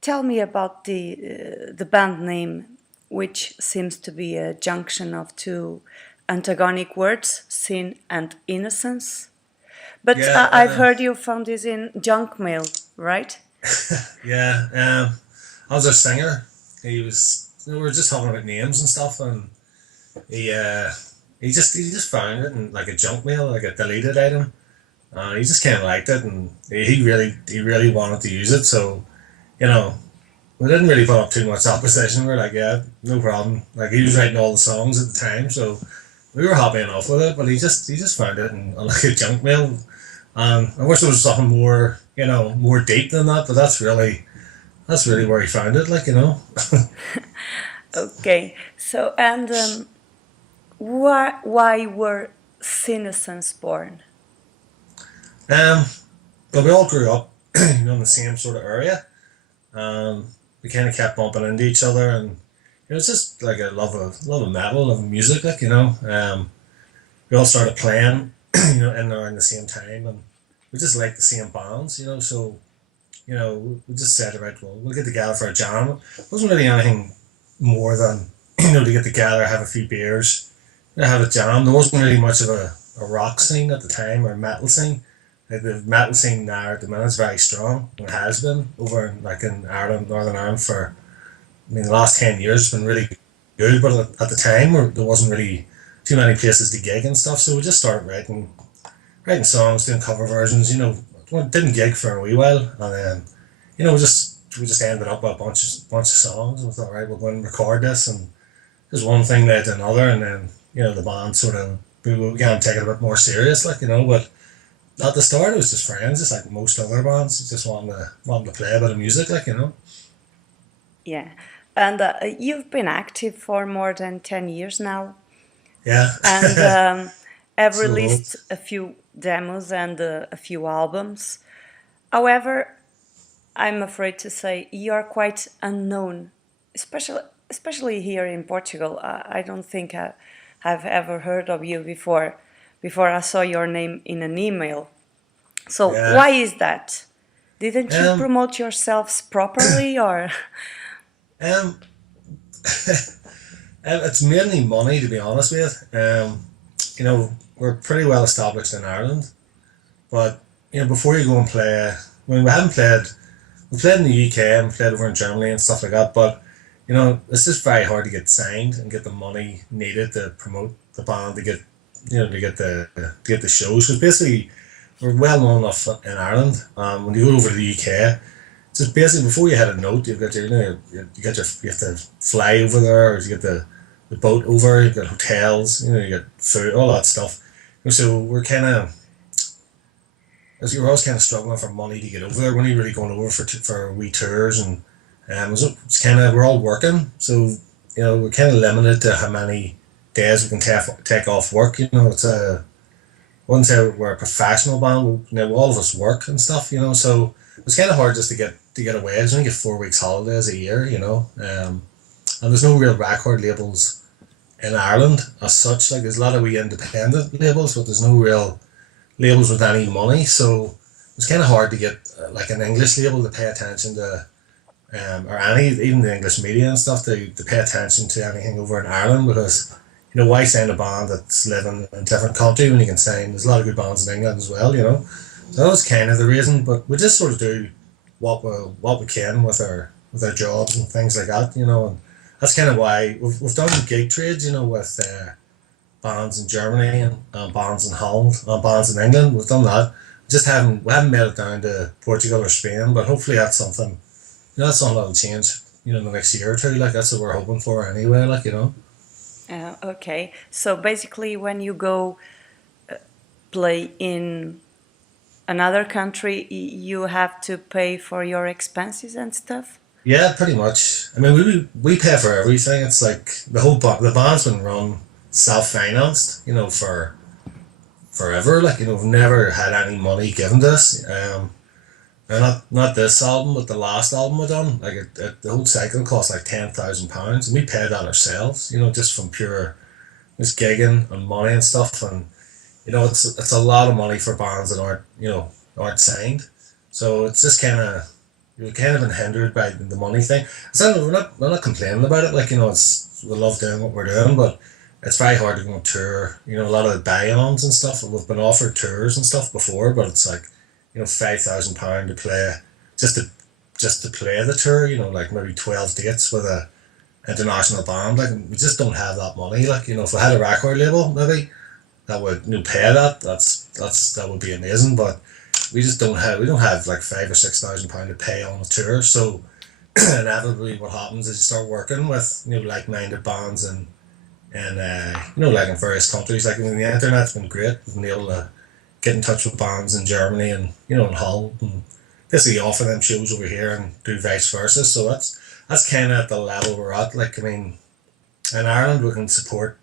tell me about the band name, which seems to be a junction of two antagonic words, sin and innocence. But Yeah, I've heard you found this in junk mail, right? yeah. I was a singer. He was. We were just talking about names and stuff, and he uh, he just found it in like a junk mail, like a deleted item. He just kind of liked it, and he really wanted to use it. So you know, we didn't really put up too much opposition. We are like, yeah, no problem. Like he was writing all the songs at the time, so we were happy enough with it. But he just found it in like a junk mail. I wish there was something more, more deep than that. But that's really where he found it. Okay. So, and why were Sinocence born? Um, but we all grew up, in the same sort of area. We kind of kept bumping into each other, and it was just like a love of metal, love of music. We all started playing, in around the same time, and we just liked the same bands. So we just said, right, well, we'll get together for a jam. It wasn't really anything more than to get together, have a few beers, have a jam. There wasn't really much of a rock scene at the time or a metal scene. Like the metal scene now at the minute is very strong and has been over in Ireland, Northern Ireland for the last 10 years has been really good. But at the time there wasn't really too many places to gig and stuff, so we just started writing songs, doing cover versions. Didn't gig for a wee while, and then we just ended up with a bunch of songs. And we thought, right, we'll go and record this, and just one thing led to another, and then the band sort of we began to take it a bit more serious, But at the start, it was just friends, just like most other bands, just wanting to play a bit of music, Yeah. And you've been active for more than 10 years now, Yeah. and have So released a few demos and a few albums. However, I'm afraid to say you are quite unknown, especially here in Portugal. I don't think I've ever heard of you before I saw your name in an email. So yeah. why is that? Didn't you Um. promote yourselves properly, or? Um. It's mainly money, to be honest with you. We're pretty well established in Ireland, but before you go and play, when we haven't played, we played in the UK and played over in Germany and stuff like that. But it's just very hard to get signed and get the money needed to promote the band to get to get the shows. Because basically, we're well known enough in Ireland. When you go over to the UK, just basically before you hit a note, you've got you have to fly over there, or you get the boat over. You've got hotels, you got food, all that stuff. So you're always kind of struggling for money to get over there. We're only really going over for wee tours, and it's kind of we're all working, so we're kind of limited to how many days we can take off work. It's a wouldn't say we're a professional band. All of us work and stuff. So it's kind of hard just to get away. There's only get 4 weeks holidays a year. And there's no real record labels in Ireland as such. Like there's a lot of wee independent labels, but there's no real labels with any money. So it's kind of hard to get like an English label to pay attention to, or even the English media and stuff to pay attention to anything over in Ireland, because why sign a band that's living in a different country when you can sign? There's a lot of good bands in England as well. So that's kind of the reason. But we just sort of do what we can with our jobs and things like that. And that's kind of why we've done gig trades, with bands in Germany and bands in Holland and bands in England. We've done that. We haven't made it down to Portugal or Spain, but hopefully that's something. That's something that'll change. In the next year or two. Like that's what we're hoping for anyway. Okay. So basically, when you go play in another country, you have to pay for your expenses and stuff. Yeah, pretty much. I mean, we pay for everything. It's like the band's been run self-financed, for forever. We've never had any money given to us. And not this album, but the last album we done. The whole cycle cost like £10,000, and we paid that ourselves. Just from pure just gigging and money and stuff. And it's a lot of money for bands that aren't signed. So it's just kind of you're kind of been hindered by the money thing. So we're not complaining about it. Like, it's we love doing what we're doing, but it's very hard to go on tour. A lot of the buy-ons and stuff. We've been offered tours and stuff before, but it's like, £5,000 to play just to just to play the tour. Like maybe 12 dates with a international band. Like we just don't have that money. Like if we had a record label, maybe that would pay that. That would be amazing. But we don't have like £5,000 or £6,000 to pay on a tour. So inevitably, what happens is you start working with like-minded bands and like in various countries. Like the internet's been great. We've been able to get in touch with bands in Germany and in Holland and basically offer them shows over here and do vice versa. So that's kind of at the level we're at. Like I mean, in Ireland we can support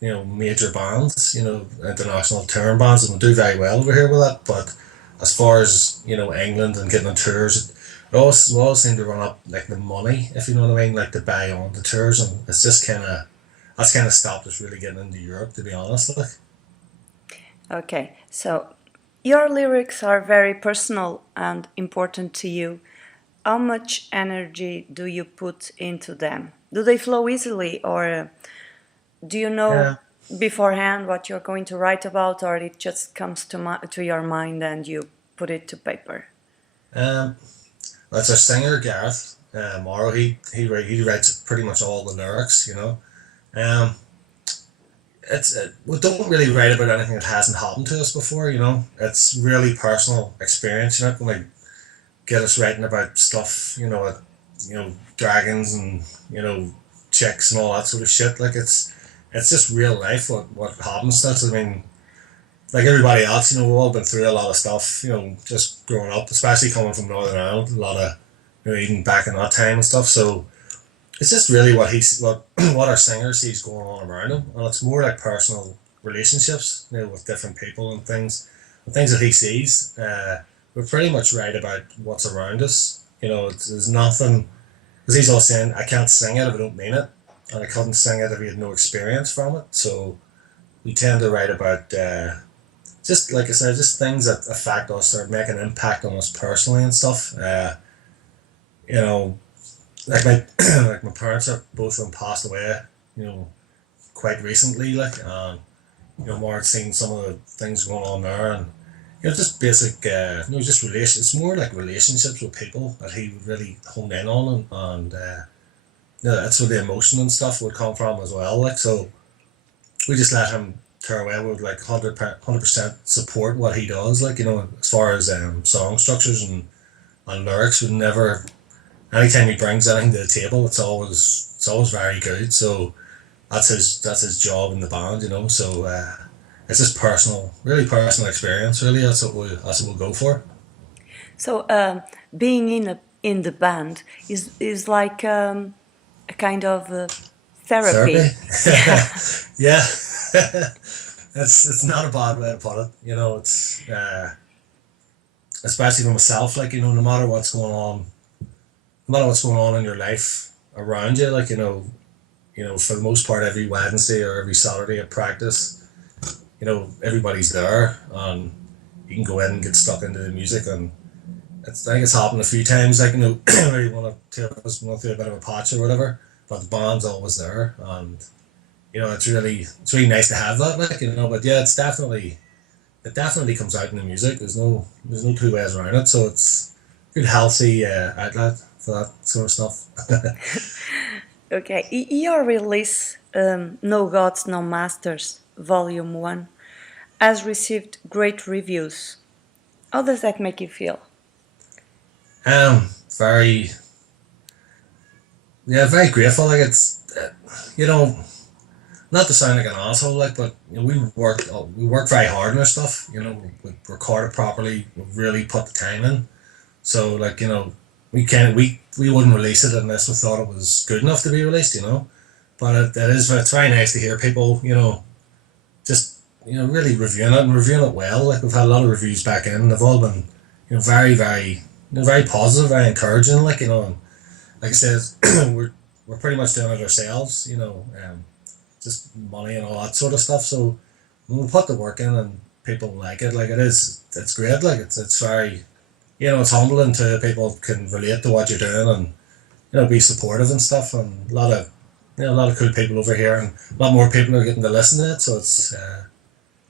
major bands, international touring bands, and we do very well over here with that. But as far as England and getting on tours, we always seem to run up like the money, if you know what I mean, like to buy on the tours, and it's just that's kind of stopped us really getting into Europe, to be honest. Like. Okay, so your lyrics are very personal and important to you. How much energy do you put into them? Do they flow easily, or do you know Yeah. beforehand what you're going to write about, or it just comes to your mind and you put it to paper? Um, that's our singer Gareth Morrow. He writes pretty much all the lyrics. Um, we don't really write about anything that hasn't happened to us before. It's really personal experience. You're not going to get us writing about stuff. Dragons and chicks and all that sort of shit. Like it's just real life. What happens to us. I mean, like everybody else, we've all been through a lot of stuff. Just growing up, especially coming from Northern Ireland, a lot of even back in that time and stuff. So it's just really what our singer sees going on around him, and it's more like personal relationships, with different people and things that he sees. We're pretty much right about what's around us. There's nothing, because he's all saying, I can't sing it if I don't mean it, and I couldn't sing it if he had no experience from it. So we tend to write about just like I said, just things that affect us or make an impact on us personally and stuff. You know, like my like my parents are both of them passed away. You know, quite recently. Like, and more had seen some of the things going on there, and just basic. Just relation. It's more like relationships with people that he would really hone in on, and that's where the emotion and stuff would come from as well. Like, so we just let him tear away. We would like 100% support what he does. Like, as far as song structures and lyrics, we never. Anytime he brings anything to the table, it's always very good. So that's his job in the band. So it's just personal, really personal experience. Really, that's what we'll go for. So being in the band is like a kind of therapy. Therapy. Yeah. Yeah. It's not a bad way to put it. It's especially for myself. Like, no matter what's going on, no matter what's going on in your life around you, like, for the most part, every Wednesday or every Saturday at practice, everybody's there, and you can go in and get stuck into the music. And I think it's happened a few times, like, where one of us going through a bit of a patch or whatever, but the band's always there, and it's really nice to have that, like, but yeah, it definitely comes out in the music. There's no two ways around it. So it's a good healthy outlet for that sort of stuff. Okay, your release, No Gods, No Masters, Volume 1, has received great reviews. How does that make you feel? Very, yeah, very grateful. Like, it's, not to sound like an asshole, like, but we work very hard on our stuff. We record it properly. We really put the time in. So, like, we wouldn't release it unless we thought it was good enough to be released. But it's very nice to hear people, just really reviewing it and reviewing it well. Like, we've had a lot of reviews back in, and they've all been, very, very, very positive, very encouraging. Like, and like I said, we're pretty much doing it ourselves. Just money and all that sort of stuff. So when we put the work in and people like it, like, it's great. Like, it's very, it's humbling to people can relate to what you're doing and be supportive and stuff. And a lot of cool people over here, and a lot more people are getting to listen to it. So it's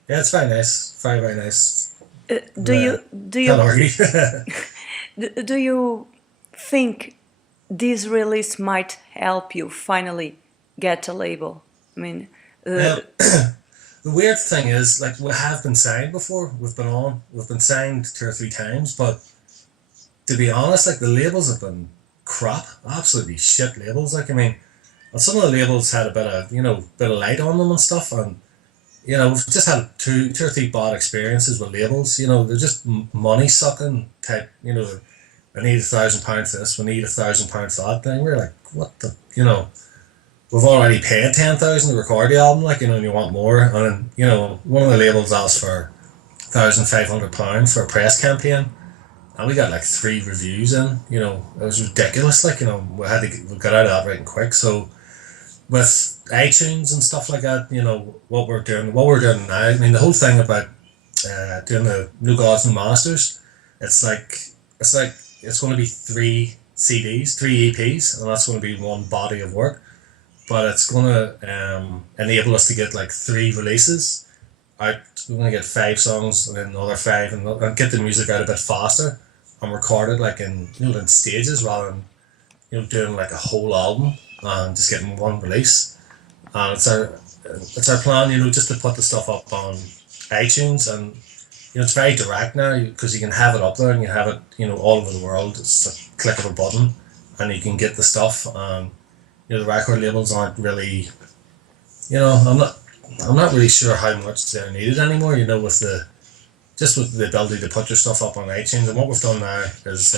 yeah, it's very nice, very very nice. Do Uh, you do can't you argue. do you think this release might help you finally get a label? I mean, um, uh, the weird thing is, like, we have been signed before. We've been signed 2 or 3 times, but to be honest, like, the labels have been crap, absolutely shit labels. Like, I mean, and some of the labels had a bit of bit of light on them and stuff, and we've just had two or three bad experiences with labels. They're just money sucking type. I need £1,000 for this. We need £1,000 for that thing. We're like, what the. We've already paid 10,000 to record the album, like, and you want more. And then, one of the labels asked for £1,500 for a press campaign, and we got like 3 reviews in. It was ridiculous. Like, we got out of that right and quick. So with iTunes and stuff like that, what we're doing now. I mean, the whole thing about doing the No Gods, No Masters, it's like it's going to be 3 CDs, 3 EPs, and that's going to be one body of work. But it's going to enable us to get like 3 releases out. We're going to get 5 songs and then another 5, and get the music out a bit faster and record it like in stages, rather than doing like a whole album and just getting one release. And it's our plan, just to put the stuff up on iTunes, and it's very direct now because you can have it up there and you have it all over the world. It's a click of a button, and you can get the stuff. And the record labels aren't really, I'm not really sure how much they're needed anymore. With the ability to put your stuff up on iTunes. And what we've done now is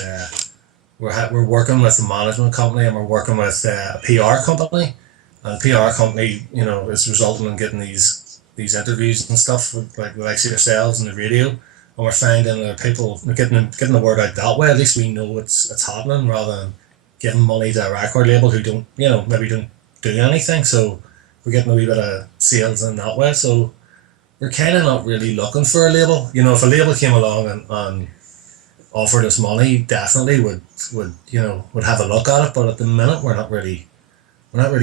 we're working with a management company, and we're working with a PR company. And the PR company, is resulting in getting these interviews and stuff with like the likes of yourselves and the radio. And we're finding that people getting the word out that way. At least we know it's happening, rather than giving money to a record label who don't, maybe don't do anything. So we're getting a wee bit of sales in that way. So we're kind of not really looking for a label. If a label came along and offered us money, definitely would have a look at it. But at the minute, we're not really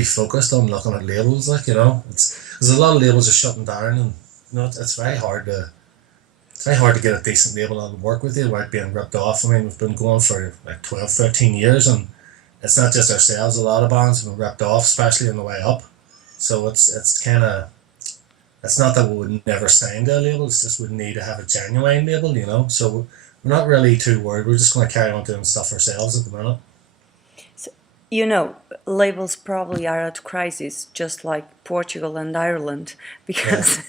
focused on looking at labels. Like, it's there's a lot of labels are shutting down, and it's very hard to get a decent label on work with you without being ripped off. I mean, we've been going for like 12, 13 years, and it's not just ourselves. A lot of bands have been ripped off, especially on the way up. So it's not that we would never sign to a label. It's just we need to have a genuine label. So we're not really too worried. We're just going to carry on doing stuff ourselves at the minute. so, you know, labels probably are at crisis, just like Portugal and Ireland, Yeah. because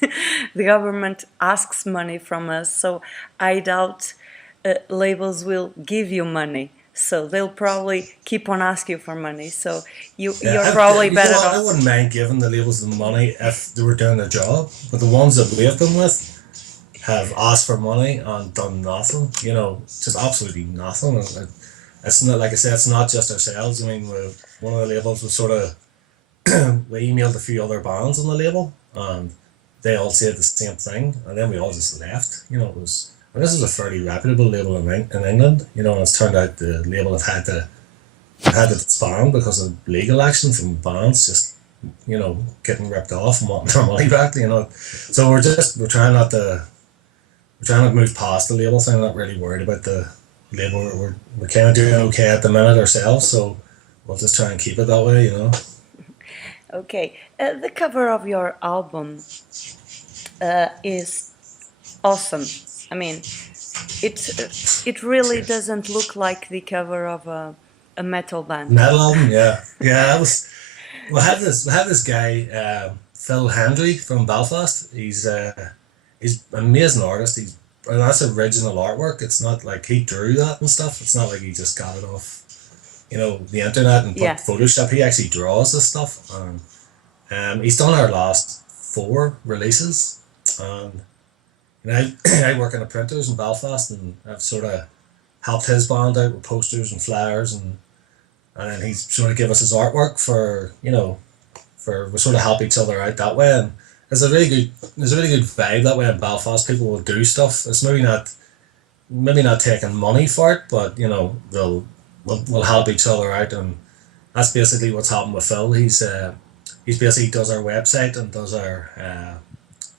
the government asks money from us. So I doubt labels will give you money. So they'll probably keep on asking for money. So Yeah, you're probably you know better what? I off. wouldn't mind giving the labels the money if they were doing their job, but the ones that we've been with have asked for money and done nothing. Just absolutely nothing. It's not, like I said, it's not just ourselves. I mean, one of the labels was sort of we emailed a few other bands on the label, and they all said the same thing, and then we all just left. It was. And this is a fairly reputable label in England, and it's turned out the label have had to disband because of legal action from bands just getting ripped off and wanting their money back. So we're trying to move past the label thing. I'm not really worried about the label. We're kind of doing okay at the minute ourselves, so we'll just try and keep it that way. Okay, the cover of your album is awesome. I mean, it really doesn't look like the cover of a metal band. Metal album, yeah, yeah. We have this guy, Phil Hendry from Belfast. He's an amazing artist. And that's original artwork. It's not like he drew that and stuff. It's not like he just got it off, the internet and put Yeah. Photoshop. He actually draws this stuff, and he's done our last 4 releases. And I work in the printers in Belfast, and I've sort of helped his band out with posters and flyers, and then he's sort of give us his artwork for we sort of help each other out that way. And there's a really good vibe that way in Belfast. People will do stuff. It's maybe not maybe not taking money for it, but we'll help each other out, and that's basically what's happened with Phil. He's basically does our website and does our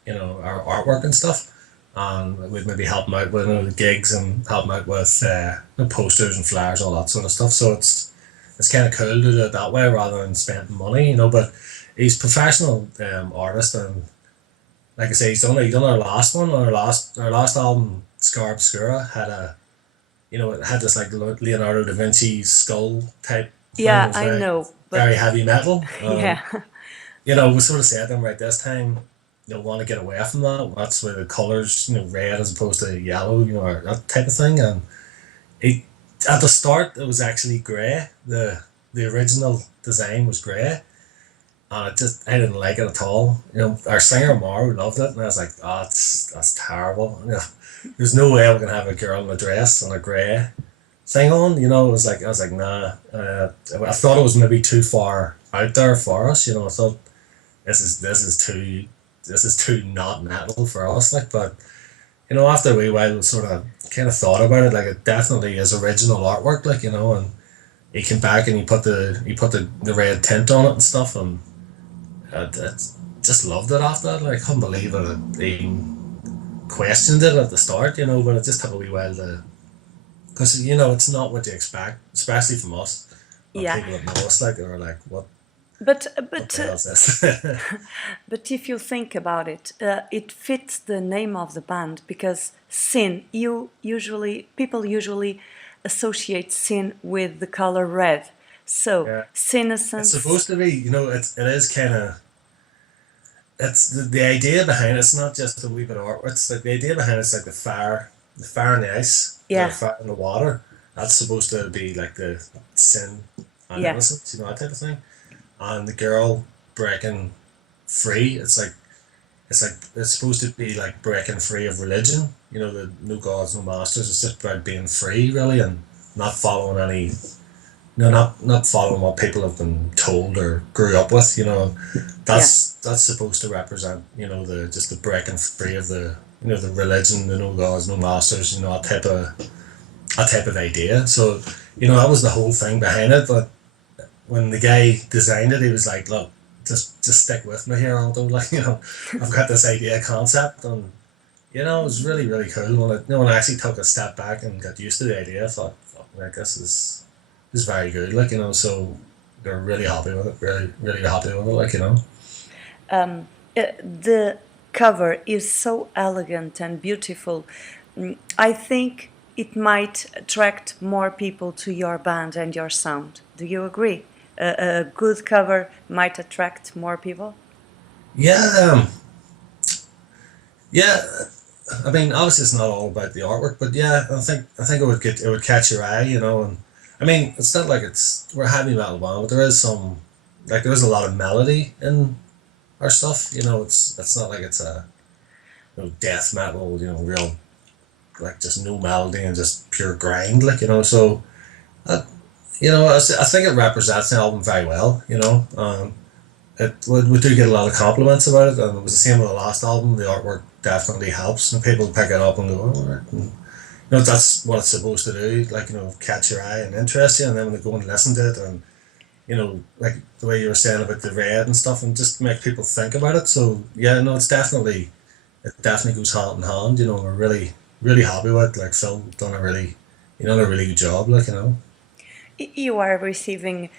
artwork and stuff, and we'd maybe help him out with the gigs and help him out with posters and flyers, all that sort of stuff. So it's kind of cool to do it that way rather than spending money, But he's professional artist, and like I say, he done our last one, our last album, Scar Obscura, had it had this like Leonardo da Vinci skull type thing. It Yeah, was I know, but very heavy metal. yeah, We sort of said to him right this time, want to get away from that. That's where the colours, red as opposed to yellow, or that type of thing. And he, at the start, it was actually grey. The original design was grey, and I didn't like it at all. Our singer Mar loved it, and I was like, oh, that's terrible. There's no way I'm gonna have a girl in a dress and a grey thing on. I was like, nah. I thought it was maybe too far out there for us. I thought this is too not metal for us. But after a wee while, we sort of kind of thought about it. Like, it definitely is original artwork. And he came back and he put the red tint on it and stuff, and I just loved it after that. Like, I couldn't believe it. He even questioned it at the start, but it just took a wee while to, because it's not what you expect, especially from us. And yeah. people that know us, they were like, But what the but hell is this? but if you think about it, it fits the name of the band because sin. People usually associate sin with the color red. So Yeah, it's Sinocence. supposed to be, it is kind of, it's the idea behind it's not just a wee bit of art. It's like the idea behind it's like the fire in the ice, the Yeah, fire in the water. That's supposed to be like the sin and yeah, innocence, that type of thing. And the girl breaking free, it's supposed to be like breaking free of religion. The no gods, no masters. It's just about being free, really, and not following any, not following what people have been told or grew up with. yeah, That's supposed to represent, the just the breaking free of the religion, the no gods, no masters. That type of idea. So, that was the whole thing behind it. But when the guy designed it, he was like, "Look, just stick with me here, Aldo. I've got this idea concept, and it was really really cool when I actually took a step back and got used to the idea. I thought, fuck, like this is very good. So they're really happy with it, really really happy with it. the cover is so elegant and beautiful. I think it might attract more people to your band and your sound. Do you agree? A good cover might attract more people. Yeah, yeah. I mean, obviously, it's not all about the artwork, but yeah, I think it would catch your eye, And I mean, it's not like we're a heavy metal band, but there is a lot of melody in our stuff. It's not like it's a death metal, real like just no melody and just pure grind, So uh, I think it represents the album very well. We do get a lot of compliments about it, and it was the same with the last album. The artwork definitely helps, and people pick it up and go, "Oh, all right." And, that's what it's supposed to do, catch your eye and interest you, and then when they go and listen to it, and like the way you were saying about the red and stuff, and just make people think about it. So yeah, no, it definitely goes hand in hand. We're really really happy with it. Like, Phil done a really good job. You are receiving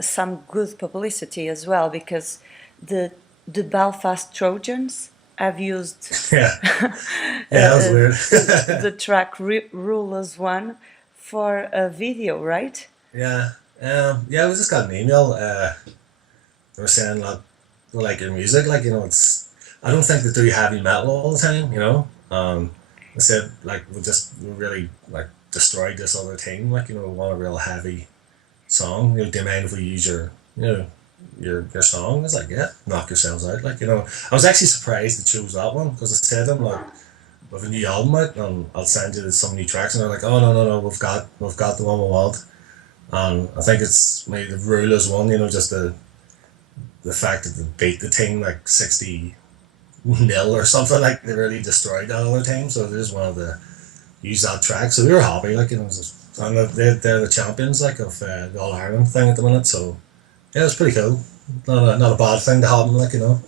some good publicity as well because the the Belfast Trojans have used Yeah, yeah, that was uh, weird. the track Rulers One for a video, right? Yeah, yeah. We just got an email. They were saying that they like your music. It's. I don't think they do heavy metal all the time. They said we really destroyed this other team. We want a real heavy song. Do you mind if we use your song? It's like, yeah, knock yourselves out. I was actually surprised they chose that one because I said to them with a new album out and I'll send you some new tracks, and they're like, oh no, we've got the one we want. And I think it's maybe the rule is one, just the fact that they beat the team 60 nil or something, they really destroyed that other team. So they just wanted use that track. So we were happy, like, you know, and they're the champions, like, of the All Ireland thing at the minute. So yeah, it's pretty cool. Not a bad thing to happen, like, you know.